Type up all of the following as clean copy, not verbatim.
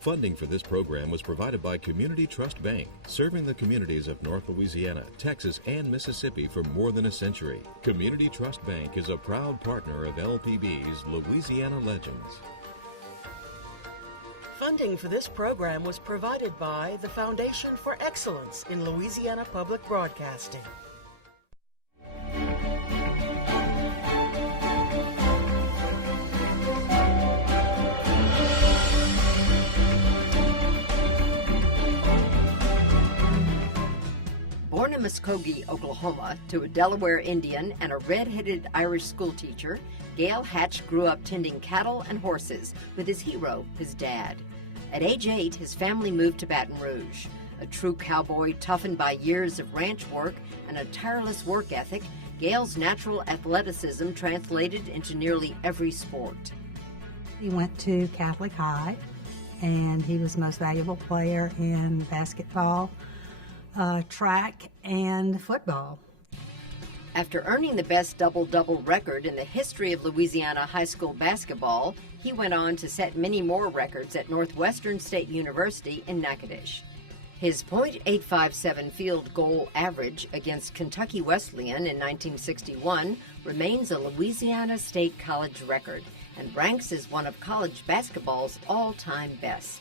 Funding for this program was provided by Community Trust Bank, serving the communities of North Louisiana, Texas, and Mississippi for more than a century. Community Trust Bank is a proud partner of LPB's Louisiana Legends. Funding for this program was provided by the Foundation for Excellence in Louisiana Public Broadcasting. Born in Muskogee, Oklahoma, to a Delaware Indian and a red-headed Irish schoolteacher, Gayle Hatch grew up tending cattle and horses with his hero, his dad. At age 8, his family moved to Baton Rouge. A true cowboy toughened by years of ranch work and a tireless work ethic, Gayle's natural athleticism translated into nearly every sport. He went to Catholic High, and he was the most valuable player in basketball, track, and football. After earning the best double-double record in the history of Louisiana high school basketball, he went on to set many more records at Northwestern State University in Natchitoches. His .857 field goal average against Kentucky Wesleyan in 1961 remains a Louisiana State College record and ranks as one of college basketball's all-time best.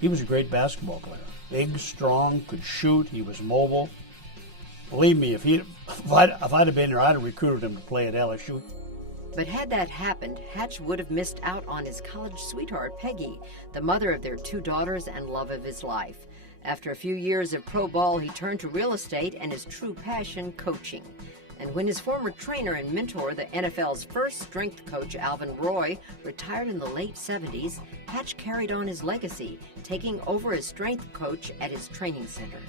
He was a great basketball player. Big, strong, could shoot, he was mobile. Believe me, if I'd have been there, I'd have recruited him to play at LSU. But had that happened, Hatch would have missed out on his college sweetheart, Peggy, the mother of their 2 daughters and love of his life. After a few years of pro ball, he turned to real estate and his true passion, coaching. And when his former trainer and mentor, the NFL's first strength coach, Alvin Roy, retired in the late 70s, Hatch carried on his legacy, taking over as strength coach at his training center.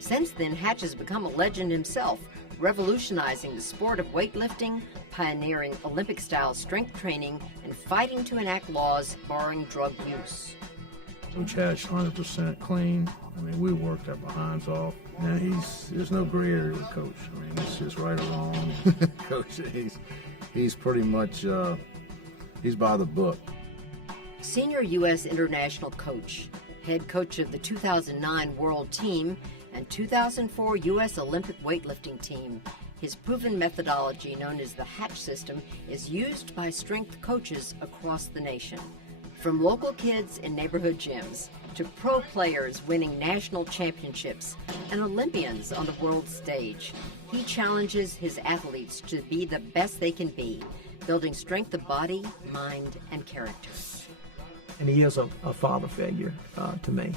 Since then, Hatch has become a legend himself, revolutionizing the sport of weightlifting, pioneering Olympic-style strength training, and fighting to enact laws barring drug use. Coach Hatch, 100% clean. I mean, we worked our behinds off. Now there's no gray area with Coach. I mean, it's just right or wrong. Coach, he's pretty much, he's by the book. Senior U.S. international coach, head coach of the 2009 World Team and 2004 U.S. Olympic weightlifting team. His proven methodology, known as the Hatch system, is used by strength coaches across the nation. From local kids in neighborhood gyms to pro players winning national championships and Olympians on the world stage, he challenges his athletes to be the best they can be, building strength of body, mind, and character. And he is a father figure to me,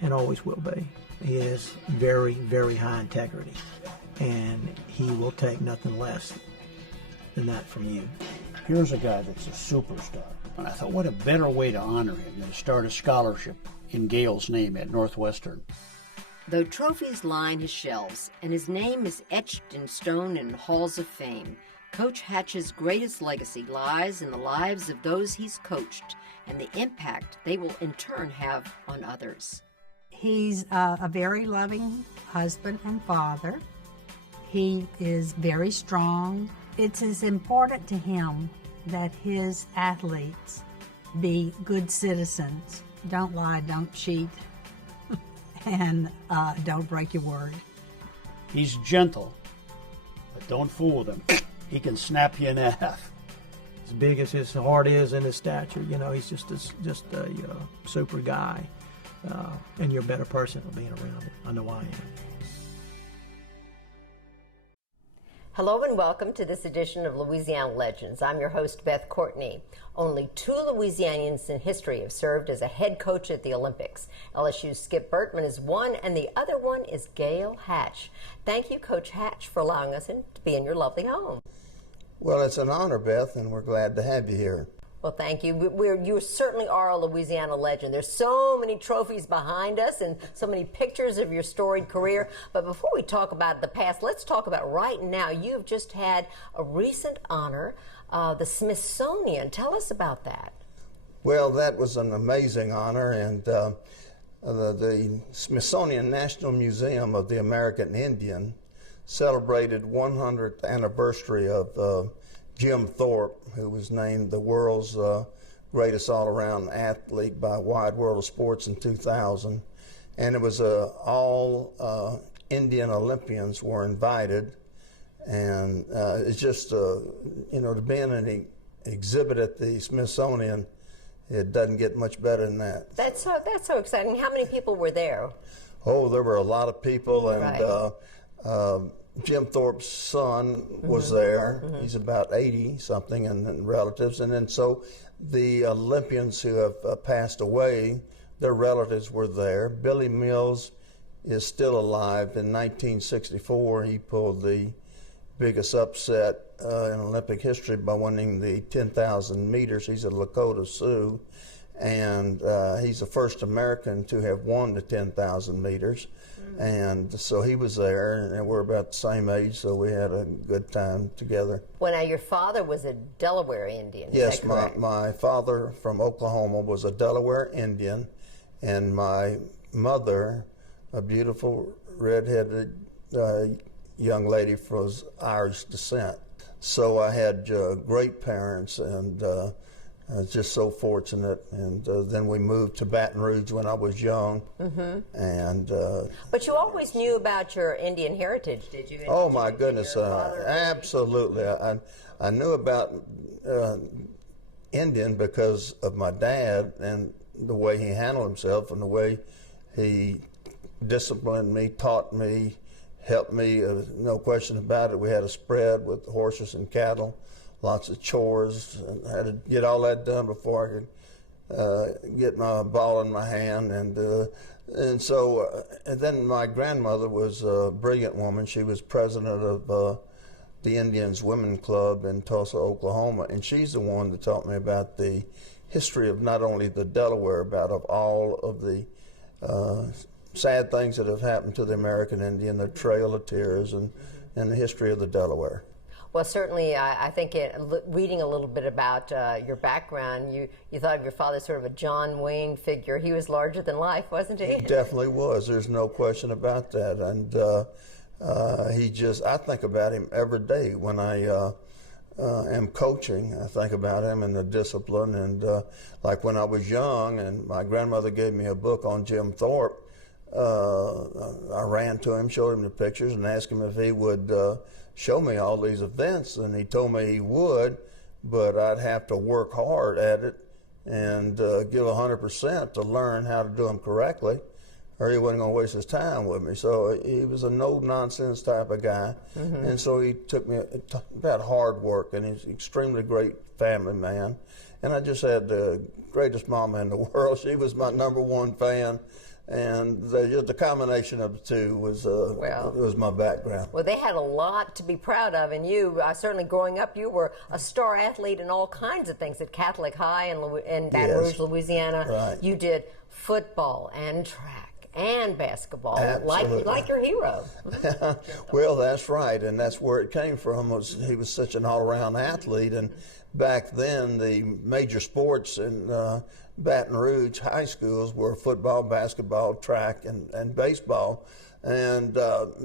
and always will be. He is very, very high integrity, and he will take nothing less than that from you. Here's a guy that's a superstar. And I thought, what a better way to honor him than to start a scholarship in Gayle's name at Northwestern. Though trophies line his shelves and his name is etched in stone in halls of fame, Coach Hatch's greatest legacy lies in the lives of those he's coached and the impact they will in turn have on others. He's a very loving husband and father. He is very strong. It's as important to him that his athletes be good citizens. Don't lie, don't cheat, and don't break your word. He's gentle, but don't fool them. He can snap you in half. As big as his heart is and his stature, he's just a super guy. And you're a better person for being around him. I know I am. Hello and welcome to this edition of Louisiana Legends. I'm your host, Beth Courtney. Only 2 Louisianians in history have served as a head coach at the Olympics. LSU's Skip Bertman is one, and the other one is Gayle Hatch. Thank you, Coach Hatch, for allowing us to be in your lovely home. Well, it's an honor, Beth, and we're glad to have you here. Well, thank you. You certainly are a Louisiana legend. There's so many trophies behind us and so many pictures of your storied career. But before we talk about the past, let's talk about right now. You've just had a recent honor, the Smithsonian. Tell us about that. Well, that was an amazing honor, and the Smithsonian National Museum of the American Indian celebrated 100th anniversary of Jim Thorpe, who was named the world's greatest all-around athlete by Wide World of Sports in 2000. And it was all Indian Olympians were invited. And it's just, to be in an exhibit at the Smithsonian, it doesn't get much better than that. That's so exciting. How many people were there? Oh, there were a lot of people, and right. Jim Thorpe's son was there. He's about 80-something, and relatives. And then so the Olympians who have passed away, their relatives were there. Billy Mills is still alive. In 1964, he pulled the biggest upset in Olympic history by winning the 10,000 meters. He's a Lakota Sioux, and he's the first American to have won the 10,000 meters. And so he was there, and we're about the same age, so we had a good time together. Well, now your father was a Delaware Indian. Yes, my father from Oklahoma was a Delaware Indian, and my mother, a beautiful redheaded young lady, was Irish descent. So I had great parents, and I was just so fortunate. And then we moved to Baton Rouge when I was young. And but you always knew about your Indian heritage, did you? Oh my goodness, absolutely. I knew about Indian because of my dad and the way he handled himself and the way he disciplined me, taught me, helped me, no question about it. We had a spread with horses and cattle, lots of chores, and I had to get all that done before I could get my ball in my hand. And so then my grandmother was a brilliant woman. She was president of the Indians Women Club in Tulsa, Oklahoma, and she's the one that taught me about the history of not only the Delaware, but of all of the sad things that have happened to the American Indian, the Trail of Tears, and the history of the Delaware. Well, certainly, I think reading a little bit about your background, you thought of your father as sort of a John Wayne figure. He was larger than life, wasn't he? He definitely was. There's no question about that. And I think about him every day when I am coaching. I think about him and the discipline. And like when I was young and my grandmother gave me a book on Jim Thorpe, I ran to him, showed him the pictures, and asked him if he would show me all these events. And he told me he would, but I'd have to work hard at it and give 100% to learn how to do them correctly, or he wasn't going to waste his time with me. So he was a no-nonsense type of guy. And so he took me about hard work, and he's an extremely great family man. And I just had the greatest mama in the world. She was my #1 fan. And the combination of the two was my background. Well, they had a lot to be proud of, and you, certainly growing up, you were a star athlete in all kinds of things at Catholic High in Baton Rouge, Louisiana. Right. You did football and track and basketball, Absolutely. like your hero. Well, that's right, and that's where it came from. He was such an all-around athlete, and back then the major sports in Baton Rouge high schools were football, basketball, track, and baseball. And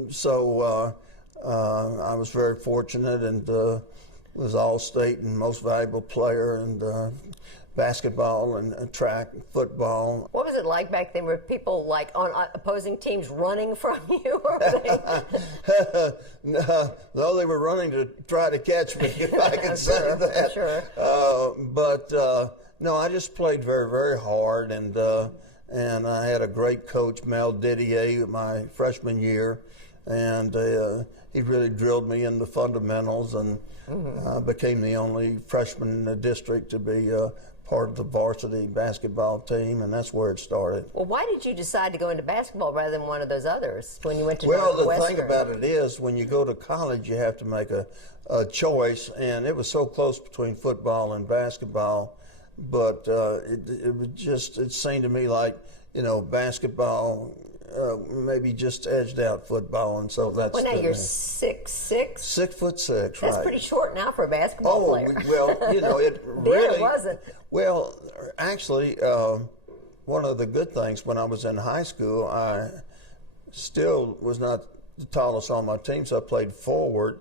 so I was very fortunate and was all-state and most valuable player in basketball and track and football. What was it like back then? Were people like on opposing teams running from you? Or were No, they were running to try to catch me, if I can say that. Sure. No, I just played very, very hard, and I had a great coach, Mel Didier, my freshman year, and he really drilled me in the fundamentals, and became the only freshman in the district to be part of the varsity basketball team, and that's where it started. Well, why did you decide to go into basketball rather than one of those others when you went to Well, Northwestern? the thing about it is, when you go to college, you have to make a choice, and it was so close between football and basketball. But it seemed to me like, basketball maybe just edged out football, and so that's. Well, now you're 6'6". 6'6", That's right. pretty short now for a basketball player. Well, it really it wasn't. Well, actually, one of the good things when I was in high school, I still was not the tallest on my team, so I played forward.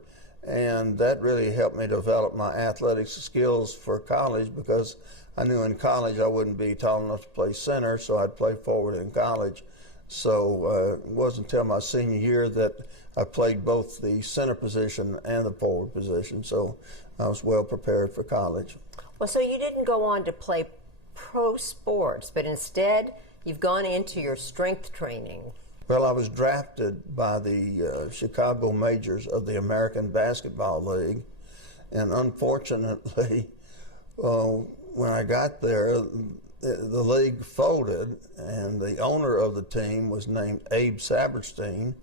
And that really helped me develop my athletic skills for college, because I knew in college I wouldn't be tall enough to play center, so I'd play forward in college. So it wasn't until my senior year that I played both the center position and the forward position, so I was well prepared for college. Well, so you didn't go on to play pro sports, but instead you've gone into your strength training. Well, I was drafted by the Chicago majors of the American Basketball League, and unfortunately, when I got there, the league folded, and the owner of the team was named Abe Saperstein,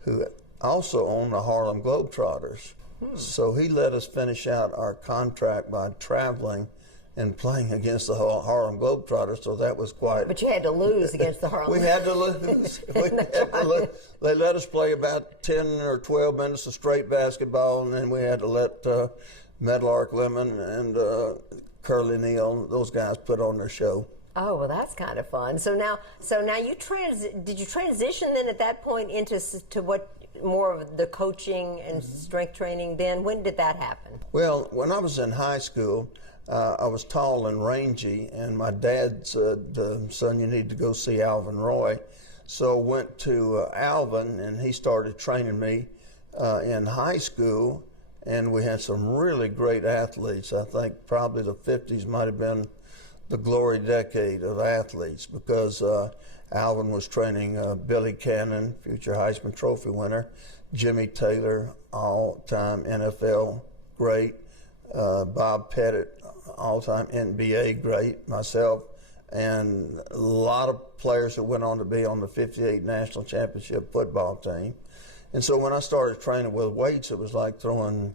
who also owned the Harlem Globetrotters. So he let us finish out our contract by traveling and playing against the Harlem Globetrotters, so that was quite... But you had to lose against the Harlem. We had to lose. They let us play about 10 or 12 minutes of straight basketball, and then we had to let Meadlark Lemon and Curly Neal, those guys, put on their show. Oh, well, that's kind of fun. So now you did you transition then at that point into what more of the coaching and strength training then? When did that happen? Well, when I was in high school, I was tall and rangy, and my dad said, son, you need to go see Alvin Roy. So I went to Alvin, and he started training me in high school, and we had some really great athletes. I think probably the 50s might have been the glory decade of athletes, because Alvin was training Billy Cannon, future Heisman Trophy winner, Jimmy Taylor, all-time NFL great, Bob Pettit, all-time NBA great, myself, and a lot of players that went on to be on the 58 National Championship football team. And so when I started training with weights, it was like throwing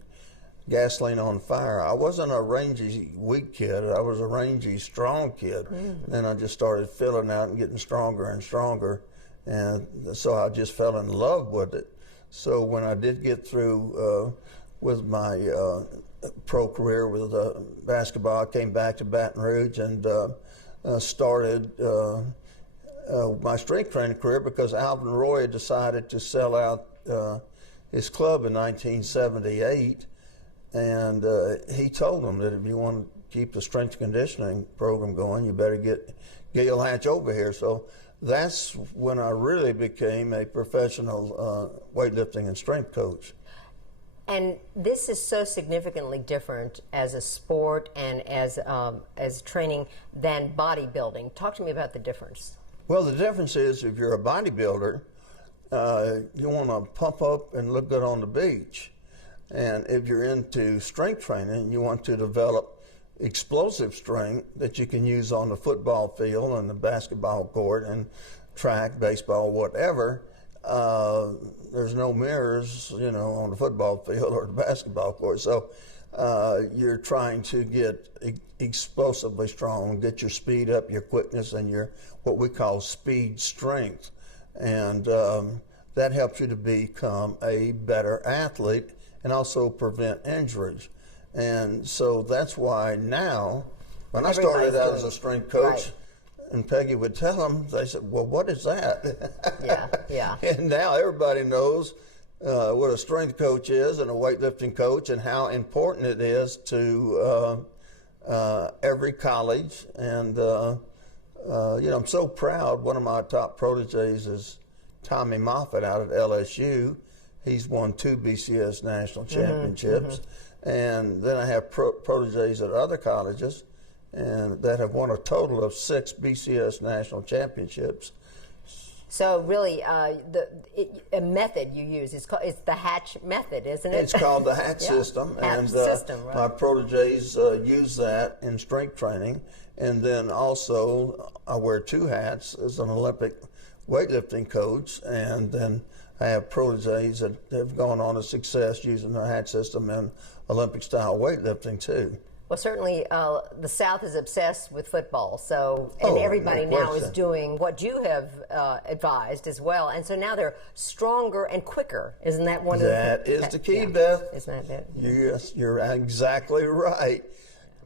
gasoline on fire. I wasn't a rangy, weak kid. I was a rangy, strong kid. Then I just started filling out and getting stronger and stronger. And so I just fell in love with it. So when I did get through with my pro career with basketball, I came back to Baton Rouge and started my strength training career, because Alvin Roy decided to sell out his club in 1978. And he told them that if you want to keep the strength conditioning program going, you better get Gayle Hatch over here. So that's when I really became a professional weightlifting and strength coach. And this is so significantly different as a sport and as training than bodybuilding. Talk to me about the difference. Well, the difference is, if you're a bodybuilder, you want to pump up and look good on the beach. And if you're into strength training, you want to develop explosive strength that you can use on the football field and the basketball court and track, baseball, whatever. There's no mirrors, on the football field or the basketball court. So you're trying to get explosively strong, get your speed up, your quickness, and your what we call speed strength. And that helps you to become a better athlete and also prevent injuries. And so that's why now, when I started out as a strength coach, and Peggy would tell them, they said, well, what is that? Yeah. And now everybody knows what a strength coach is and a weightlifting coach, and how important it is to every college. And, I'm so proud. One of my top proteges is Tommy Moffett out at LSU. He's won 2 BCS national championships. And then I have proteges at other colleges and that have won a total of 6 BCS national championships. So really, a method you use it's the Hatch method, isn't it? It's called the Hatch system, Hatch system, right. My proteges use that in strength training. And then also, I wear 2 hats as an Olympic weightlifting coach, and then I have proteges that have gone on to success using the Hatch system in Olympic-style weightlifting too. Well, certainly the South is obsessed with football, and everybody now is doing what you have advised as well. And so now they're stronger and quicker. Isn't that one of the... That is the key, Beth. Isn't that it? Yes, you're exactly right.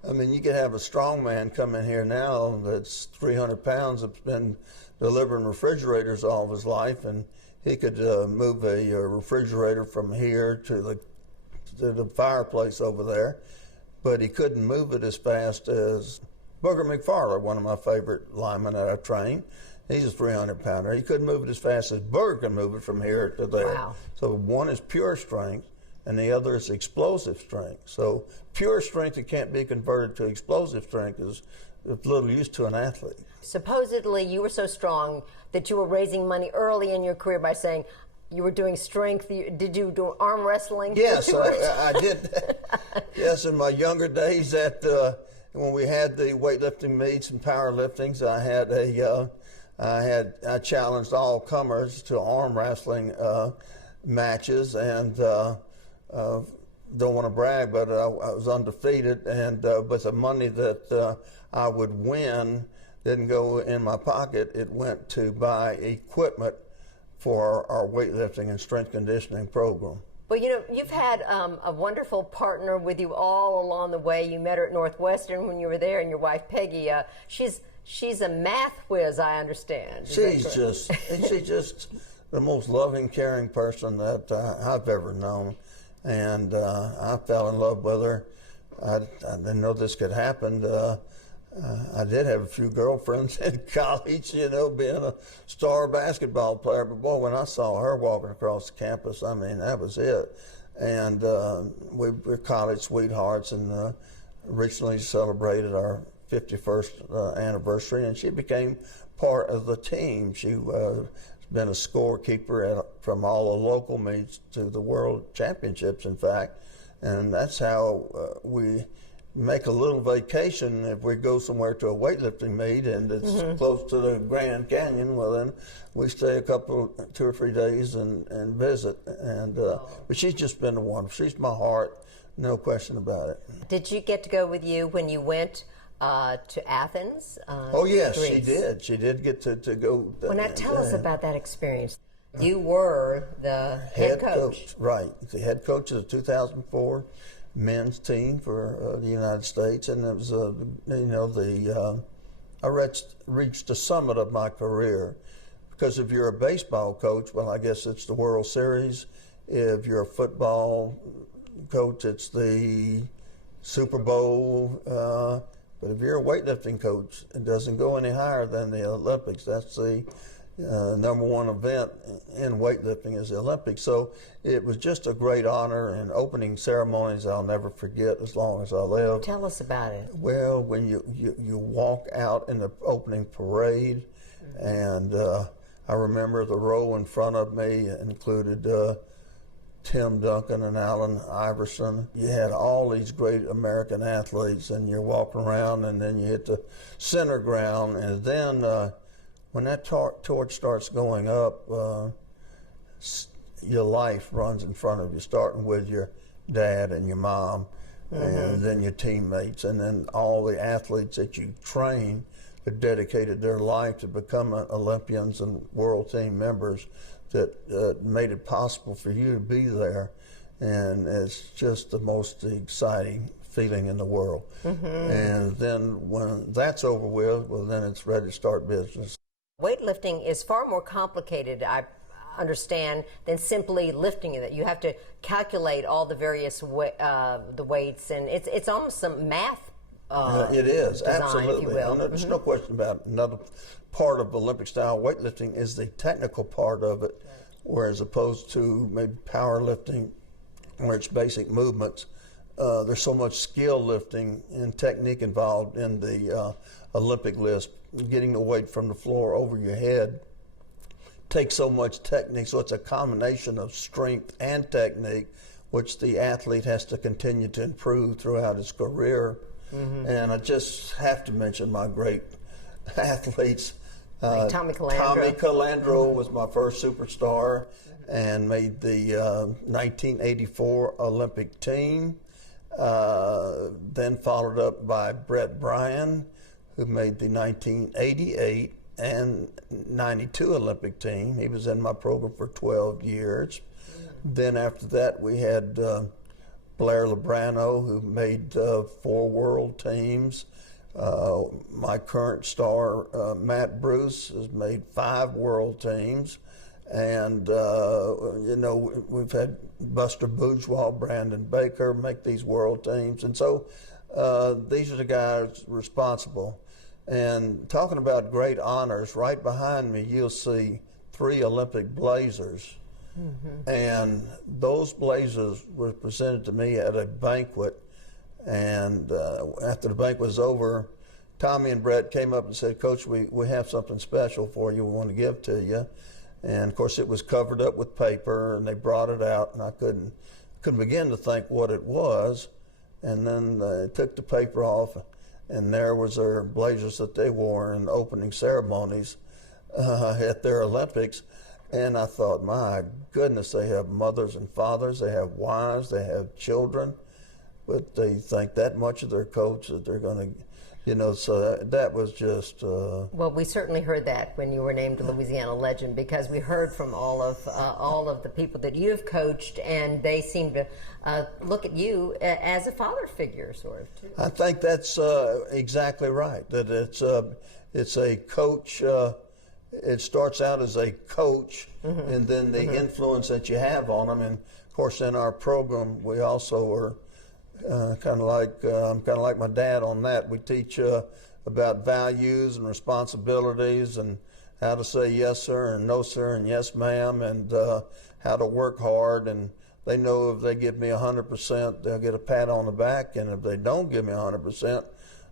I mean, you could have a strong man come in here now that's 300 pounds, that's been delivering refrigerators all of his life, and he could move a refrigerator from here to the fireplace over there, but he couldn't move it as fast as Booger McFarland, one of my favorite linemen that I trained. He's a 300-pounder. He couldn't move it as fast as Booger can move it from here to there. Wow. So one is pure strength, and the other is explosive strength. So pure strength that can't be converted to explosive strength is of little use to an athlete. Supposedly, you were so strong that you were raising money early in your career by saying you were doing strength. Did you do arm wrestling? Yes, I did. Yes, in my younger days, when we had the weightlifting meets and powerliftings, I challenged all comers to arm wrestling matches, and don't want to brag, but I was undefeated, and but the money that I would win didn't go in my pocket. It went to buy equipment for our weightlifting and strength conditioning program. Well, you know, you've had a wonderful partner with you all along the way. You met her at Northwestern when you were there, and your wife, Peggy. She's a math whiz, I understand. She's just the most loving, caring person that I've ever known. And I fell in love with her. I didn't know this could happen. I did have a few girlfriends in college, you know, being a star basketball player. But boy, when I saw her walking across the campus, I mean, that was it. And we were college sweethearts, and recently celebrated our 51st anniversary, and she became part of the team. She's been a scorekeeper from all the local meets to the world championships, in fact. And that's how we make a little vacation. If we go somewhere to a weightlifting meet and it's close to the Grand Canyon, well, then we stay 2 or 3 days and visit. And but she's just been a wonderful. She's my heart, no question about it. Did she get to go with you when you went to Athens? Oh yes, Greece? she did. She did get to go. Well, now tell us about that experience. You were the head coach. Right, the head coach of the 2004 men's team for the United States, and it was I reached the summit of my career, because if you're a baseball coach, well, I guess it's the World Series. If you're a football coach, it's the Super Bowl. But if you're a weightlifting coach, it doesn't go any higher than the Olympics. That's the number one event in weightlifting is the Olympics. So it was just a great honor, and opening ceremonies I'll never forget as long as I live. Tell us about it. Well, when you walk out in the opening parade, and I remember the row in front of me included Tim Duncan and Allen Iverson. You had all these great American athletes, and you're walking around, and then you hit the center ground, and then when that torch starts going up, your life runs in front of you, starting with your dad and your mom, and then your teammates, and then all the athletes that you train that dedicated their life to become Olympians and world team members that made it possible for you to be there. And it's just the most exciting feeling in the world. And then when that's over with, well, then it's ready to start business. Weightlifting is far more complicated, I understand, than simply lifting it. You have to calculate all the various the weights, and it's almost some math. It is, design, absolutely. if you will. There's no question about it. Another part of Olympic style weightlifting is the technical part of it, whereas opposed to maybe powerlifting, where it's basic movements. There's so much skill lifting and technique involved in the Olympic list. Getting the weight from the floor over your head takes so much technique, so it's a combination of strength and technique, which the athlete has to continue to improve throughout his career. And I just have to mention my great athletes. Like Tommy Calandro. Tommy Calandro was my first superstar and made the 1984 Olympic team. Then followed up by Brett Bryan, who made the 1988 and 92 Olympic team. He was in my program for 12 years. Then after that, we had Blair Lebrano, who made 4 world teams. My current star, Matt Bruce, has made 5 world teams. And, we've had Buster Bourgeois, Brandon Baker make these world teams. And so these are the guys responsible. And talking about great honors, right behind me you'll see 3 Olympic blazers. And those blazers were presented to me at a banquet. And after the banquet was over, Tommy and Brett came up and said, "Coach, we have something special for you we want to give to you." And of course it was covered up with paper, and they brought it out, and I couldn't begin to think what it was. And then they took the paper off, and there was their blazers that they wore in opening ceremonies at their Olympics. And I thought, my goodness, they have mothers and fathers, they have wives, they have children, but they think that much of their coach that they're going to, so that was just... Well, we certainly heard that when you were named a Louisiana Legend, because we heard from all of the people that you've coached, and they seem to look at you as a father figure, sort of, too. I think that's exactly right, that it's a coach... it starts out as a coach, and then the influence that you have on them. And of course, in our program, we also are kind of like I'm kind of like my dad on that. We teach about values and responsibilities, and how to say yes sir and no sir and yes ma'am, and how to work hard. And they know if they give me 100%, they'll get a pat on the back, and if they don't give me 100%,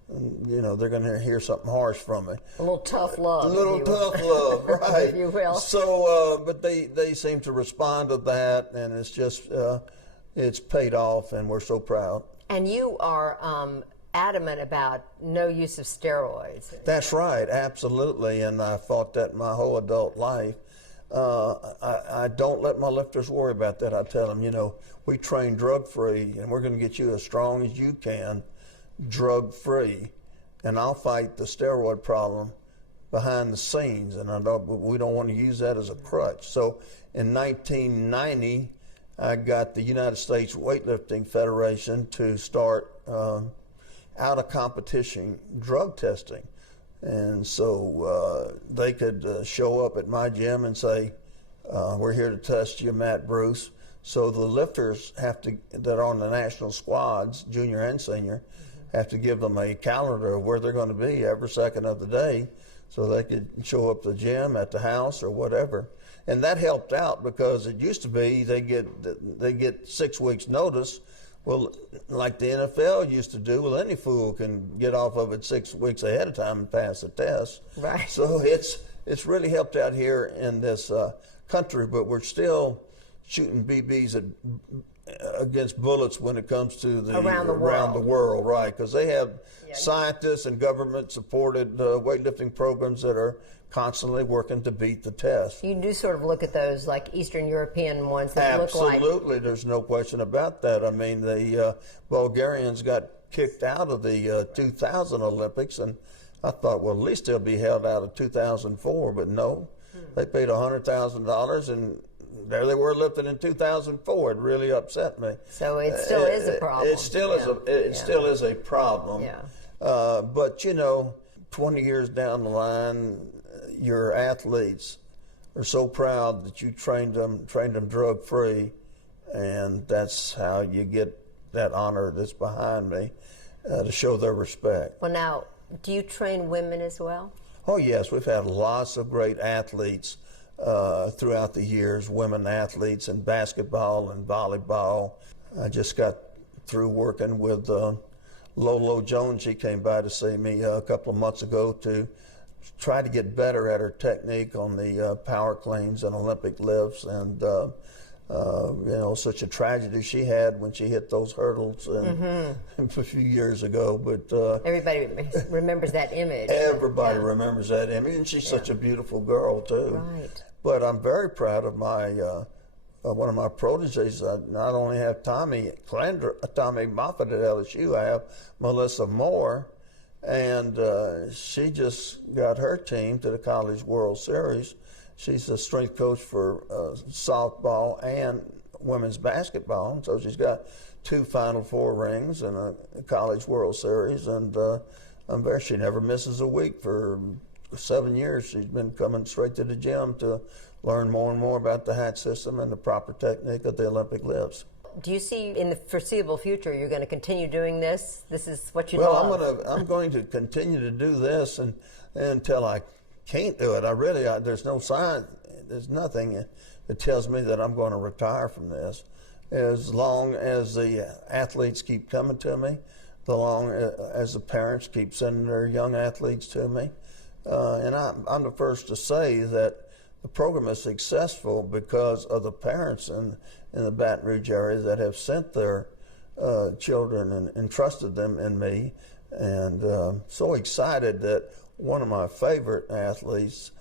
they're going to hear something harsh from me. A little tough love. A little tough love, right. If you will. So, but they seem to respond to that, and it's just, it's paid off, and we're so proud. And you are adamant about no use of steroids. That's right, absolutely, and I fought that my whole adult life. I don't let my lifters worry about that. I tell them, we train drug-free, and we're going to get you as strong as you can, drug-free, and I'll fight the steroid problem behind the scenes, and we don't want to use that as a crutch. So in 1990, I got the United States Weightlifting Federation to start out of competition drug testing. And so they could show up at my gym and say, "We're here to test you, Matt Bruce." So the lifters that are on the national squads, junior and senior, have to give them a calendar of where they're going to be every second of the day, so they could show up at the gym, at the house, or whatever. And that helped out, because it used to be they get 6 weeks notice. Well, like the NFL used to do, well, any fool can get off of it 6 weeks ahead of time and pass the test. Right. So it's really helped out here in this country, but we're still shooting BBs against bullets when it comes to around the world, right? Because they have scientists and government-supported weightlifting programs that are constantly working to beat the test. You do sort of look at those like Eastern European ones that look like... Absolutely, there's no question about that. I mean, the Bulgarians got kicked out of the 2000 Olympics, and I thought, well, at least they'll be held out of 2004, but no. They paid $100,000, and there they were lifting in 2004. It really upset me. So it still is a problem. It still is a problem. Yeah. But 20 years down the line, your athletes are so proud that you trained them drug-free, and that's how you get that honor that's behind me, to show their respect. Well, now, do you train women as well? Oh, yes. We've had lots of great athletes throughout the years, women athletes in basketball and volleyball. I just got through working with Lolo Jones. She came by to see me a couple of months ago to try to get better at her technique on the power cleans and Olympic lifts, and such a tragedy she had when she hit those hurdles a few years ago. But everybody remembers that image. Everybody remembers that image, and she's such a beautiful girl too. Right. But I'm very proud of my one of my proteges. I not only have Tommy Moffett at LSU, I have Melissa Moore, and she just got her team to the College World Series. She's the strength coach for softball and women's basketball, and so she's got 2 Final Four rings and a College World Series, and she never misses a week. For 7 years, she's been coming straight to the gym to learn more and more about the Hatch system and the proper technique of the Olympic lifts. do you see in the foreseeable future you're going to continue doing this? This is what you Well, love. I'm going to continue to do this until I can't do it. There's no sign, there's nothing that tells me that I'm going to retire from this. As long as the athletes keep coming to me, the long as the parents keep sending their young athletes to me. And I'm the first to say that the program is successful because of the parents in the Baton Rouge area that have sent their children and entrusted them in me. And so excited that one of my favorite athletes,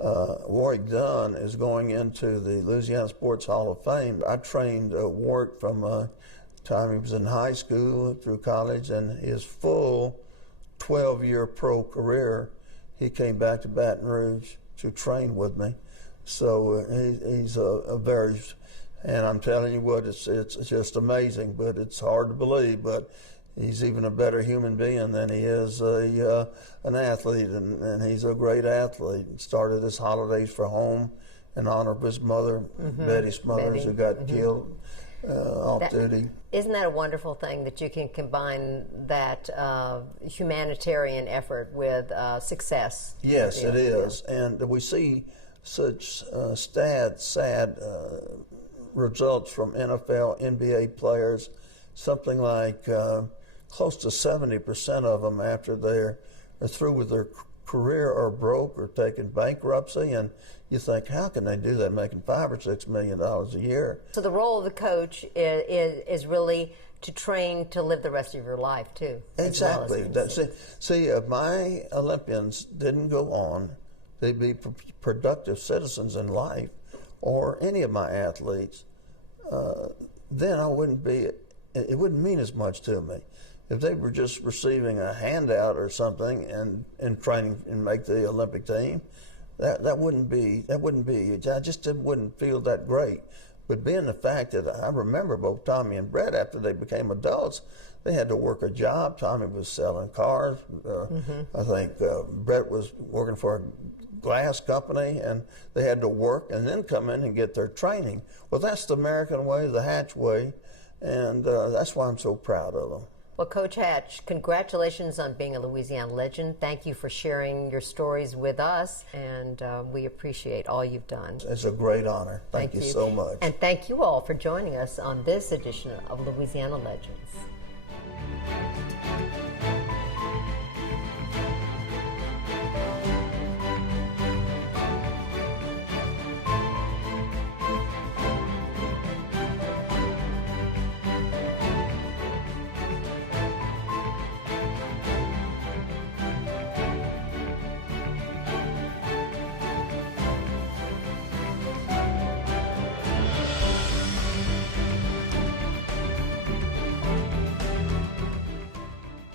Warrick Dunn, is going into the Louisiana Sports Hall of Fame. I trained Warrick from the time he was in high school through college, and his full 12-year pro career, he came back to Baton Rouge to train with me. So he's a very, and I'm telling you what, it's just amazing, but it's hard to believe, but he's even a better human being than he is an athlete, and he's a great athlete. He started his holidays for home in honor of his mother, Betty Smothers, who got killed off duty. Isn't that a wonderful thing that you can combine that humanitarian effort with success? Yes, it is. And we see such sad results from NFL, NBA players. Something like close to 70% of them, after they're through with their career, are broke or taking bankruptcy. And you think, how can they do that, making $5 or $6 million a year? So the role of the coach is really to train to live the rest of your life too. Exactly. See, if my Olympians didn't go on, they'd be productive citizens in life, or any of my athletes, then I wouldn't be. It wouldn't mean as much to me. If they were just receiving a handout or something and training and make the Olympic team, that wouldn't be. I just wouldn't feel that great. But being the fact that I remember both Tommy and Brett, after they became adults, they had to work a job. Tommy was selling cars. I think Brett was working for a glass company, and they had to work and then come in and get their training. Well, that's the American way, the Hatch way, and that's why I'm so proud of them. Well, Coach Hatch, congratulations on being a Louisiana legend. Thank you for sharing your stories with us, and we appreciate all you've done. It's a great honor. Thank you so much. And thank you all for joining us on this edition of Louisiana Legends.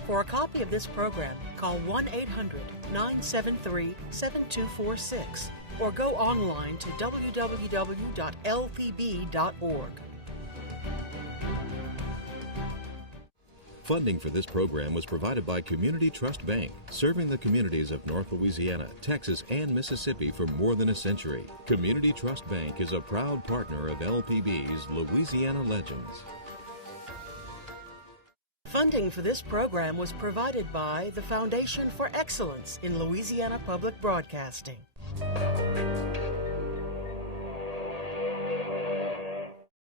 For a copy of this program, call 1-800-973-7246 or go online to www.lpb.org. Funding for this program was provided by Community Trust Bank, serving the communities of North Louisiana, Texas, and Mississippi for more than a century. Community Trust Bank is a proud partner of LPB's Louisiana Legends. Funding for this program was provided by the Foundation for Excellence in Louisiana Public Broadcasting.